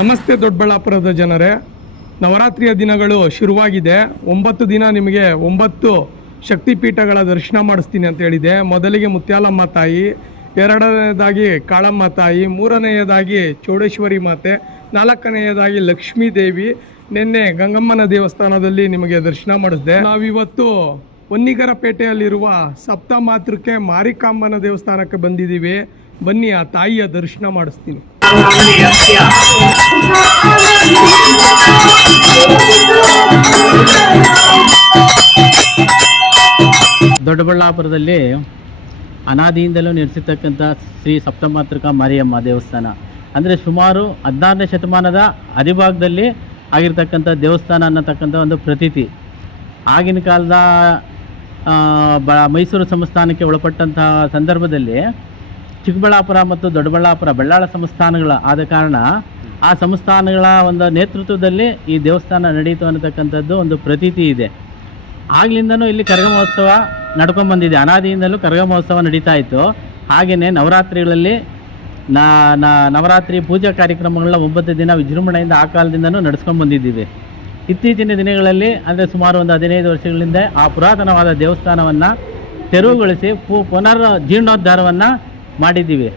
ನಮಸ್ತೆ ದೊಡ್ಡಬಳ್ಳಾಪುರದ ಜನರೇ. ನವರಾತ್ರಿಯ ದಿನಗಳು ಶುರುವಾಗಿದೆ. ಒಂಬತ್ತು ದಿನ ನಿಮಗೆ ಒಂಬತ್ತು ಶಕ್ತಿಪೀಠಗಳ ದರ್ಶನ ಮಾಡಿಸ್ತೀನಿ ಅಂತ ಹೇಳಿದೆ. ಮೊದಲಿಗೆ ಮುತ್ಯಾಲಮ್ಮ ತಾಯಿ ಎರಡನೆಯದಾಗಿ ಕಾಳಮ್ಮ ತಾಯಿ, ಮೂರನೆಯದಾಗಿ ಚೌಡೇಶ್ವರಿ ಮಾತೆ, ನಾಲ್ಕನೆಯದಾಗಿ ಲಕ್ಷ್ಮೀ ದೇವಿ. ನಿನ್ನೆ ಗಂಗಮ್ಮನ ದೇವಸ್ಥಾನದಲ್ಲಿ ನಿಮಗೆ ದರ್ಶನ ಮಾಡಿಸಿದೆ. ನಾವಿವತ್ತು ಹೊನ್ನಿಗರ ಪೇಟೆಯಲ್ಲಿರುವ ಸಪ್ತ ಮಾತೃಕೆ ಮಾರಿಕಾಂಬನ ದೇವಸ್ಥಾನಕ್ಕೆ ಬಂದಿದ್ದೀವಿ. ಬನ್ನಿ, ಆ ತಾಯಿಯ ದರ್ಶನ ಮಾಡಿಸ್ತೀನಿ. ದೊಡ್ಡಬಳ್ಳಾಪುರದಲ್ಲಿ ಅನಾದಿಯಿಂದಲೂ ನೆಲೆಸಿರ್ತಕ್ಕಂಥ ಶ್ರೀ ಸಪ್ತಮಾತೃಕ ಮಾರಿಯಮ್ಮ ದೇವಸ್ಥಾನ. ಅಂದರೆ ಸುಮಾರು ಹದಿನಾರನೇ ಶತಮಾನದ ಅದಿಭಾಗದಲ್ಲಿ ಆಗಿರ್ತಕ್ಕಂಥ ದೇವಸ್ಥಾನ ಅನ್ನತಕ್ಕಂಥ ಒಂದು ಪ್ರತೀತಿ. ಆಗಿನ ಕಾಲದ ಮೈಸೂರು ಸಂಸ್ಥಾನಕ್ಕೆ ಒಳಪಟ್ಟಂತಹ ಸಂದರ್ಭದಲ್ಲಿ ಚಿಕ್ಕಬಳ್ಳಾಪುರ ಮತ್ತು ದೊಡ್ಡಬಳ್ಳಾಪುರ ಬಳ್ಳಾಳ ಸಂಸ್ಥಾನಗಳ ಆದ ಕಾರಣ ಆ ಸಂಸ್ಥಾನಗಳ ಒಂದು ನೇತೃತ್ವದಲ್ಲಿ ಈ ದೇವಸ್ಥಾನ ನಡೆಯಿತು ಅನ್ನತಕ್ಕಂಥದ್ದು ಒಂದು ಪ್ರತೀತಿ ಇದೆ. ಆಗ್ಲಿಂದನೂ ಇಲ್ಲಿ ಕರಗ ಮಹೋತ್ಸವ ನಡ್ಕೊಂಡು ಬಂದಿದೆ. ಅನಾದಿಯಿಂದಲೂ ಕರಗ ಮಹೋತ್ಸವ ನಡೀತಾ ಇತ್ತು. ಹಾಗೆಯೇ ನವರಾತ್ರಿಗಳಲ್ಲಿ ನವರಾತ್ರಿ ಪೂಜಾ ಕಾರ್ಯಕ್ರಮಗಳನ್ನ ಒಂಬತ್ತು ದಿನ ವಿಜೃಂಭಣೆಯಿಂದ ಆ ಕಾಲದಿಂದನೂ ನಡೆಸ್ಕೊಂಡು ಬಂದಿದ್ದೀವಿ. ಇತ್ತೀಚಿನ ದಿನಗಳಲ್ಲಿ ಅಂದರೆ ಸುಮಾರು ಒಂದು ಹದಿನೈದು ವರ್ಷಗಳಿಂದ ಆ ಪುರಾತನವಾದ ದೇವಸ್ಥಾನವನ್ನು ತೆರವುಗೊಳಿಸಿ ಪು, ಪುನರ್ ಜೀರ್ಣೋದ್ಧಾರವನ್ನು ಮಾಡಿದ್ದೀವಿ.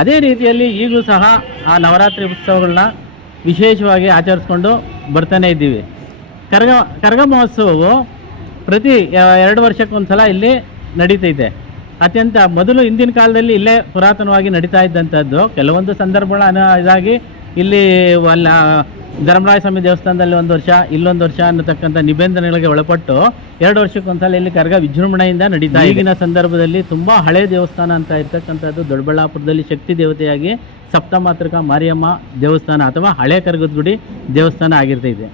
ಅದೇ ರೀತಿಯಲ್ಲಿ ಈಗಲೂ ಸಹ ಆ ನವರಾತ್ರಿ ಉತ್ಸವಗಳನ್ನ ವಿಶೇಷವಾಗಿ ಆಚರಿಸ್ಕೊಂಡು ಬರ್ತಾನೆ ಇದ್ದೀವಿ. ಕರಗ ಕರಗ ಮಹೋತ್ಸವವು ಪ್ರತಿ ಎರಡು ವರ್ಷಕ್ಕೊಂದು ಸಲ ಇಲ್ಲಿ ನಡೀತೈತೆ ಅತ್ಯಂತ ಮೊದಲು ಹಿಂದಿನ ಕಾಲದಲ್ಲಿ ಇಲ್ಲೇ ಪುರಾತನವಾಗಿ ನಡೀತಾ ಇದ್ದಂಥದ್ದು. ಕೆಲವೊಂದು ಸಂದರ್ಭಗಳ ಇದಾಗಿ ಇಲ್ಲಿ ಧರ್ಮರಾಯ ಸ್ವಾಮಿ ದೇವಸ್ಥಾನದಲ್ಲಿ ಒಂದು ವರ್ಷ ಇಲ್ಲೊಂದು ವರ್ಷ ಅನ್ನತಕ್ಕಂಥ ನಿಬಂಧನೆಗಳಿಗೆ ಒಳಪಟ್ಟು ಎರಡು ವರ್ಷಕ್ಕೊಂದ್ಸಲ ಇಲ್ಲಿ ಕರಗ ವಿಜೃಂಭಣೆಯಿಂದ ನಡೀತಾ ಇದೆ. ಈಗಿನ ಸಂದರ್ಭದಲ್ಲಿ ತುಂಬ ಹಳೆ ದೇವಸ್ಥಾನ ಅಂತ ಇರ್ತಕ್ಕಂಥದ್ದು ದೊಡ್ಡಬಳ್ಳಾಪುರದಲ್ಲಿ ಶಕ್ತಿ ದೇವತೆಯಾಗಿ ಸಪ್ತಮಾತೃಕ ಮಾರಿಯಮ್ಮ ದೇವಸ್ಥಾನ ಅಥವಾ ಹಳೆ ಕರಗದ ಗುಡಿ ದೇವಸ್ಥಾನ ಆಗಿರ್ತೈತೆ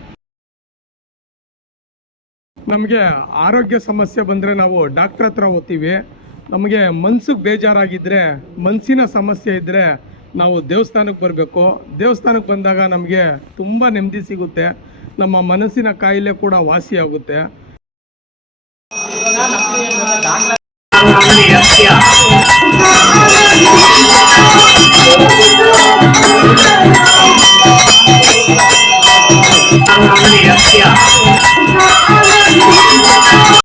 ನಮಗೆ ಆರೋಗ್ಯ ಸಮಸ್ಯೆ ಬಂದರೆ ನಾವು ಡಾಕ್ಟ್ರ್ ಹತ್ರ ಹೋಗ್ತೀವಿ ನಮಗೆ ಮನ್ಸಿಗೆ ಬೇಜಾರಾಗಿದ್ದರೆ ಮನಸ್ಸಿನ ಸಮಸ್ಯೆ ಇದ್ದರೆ ನಾವು ದೇವಸ್ಥಾನಕ್ಕೆ ಬರಬೇಕು. ದೇವಸ್ಥಾನಕ್ಕೆ ಬಂದಾಗ ನಮಗೆ ತುಂಬ ನೆಮ್ಮದಿ ಸಿಗುತ್ತೆ. ನಮ್ಮ ಮನಸ್ಸಿನ ಕಾಯಿಲೆ ಕೂಡ ವಾಸಿಯಾಗುತ್ತೆ Yeah.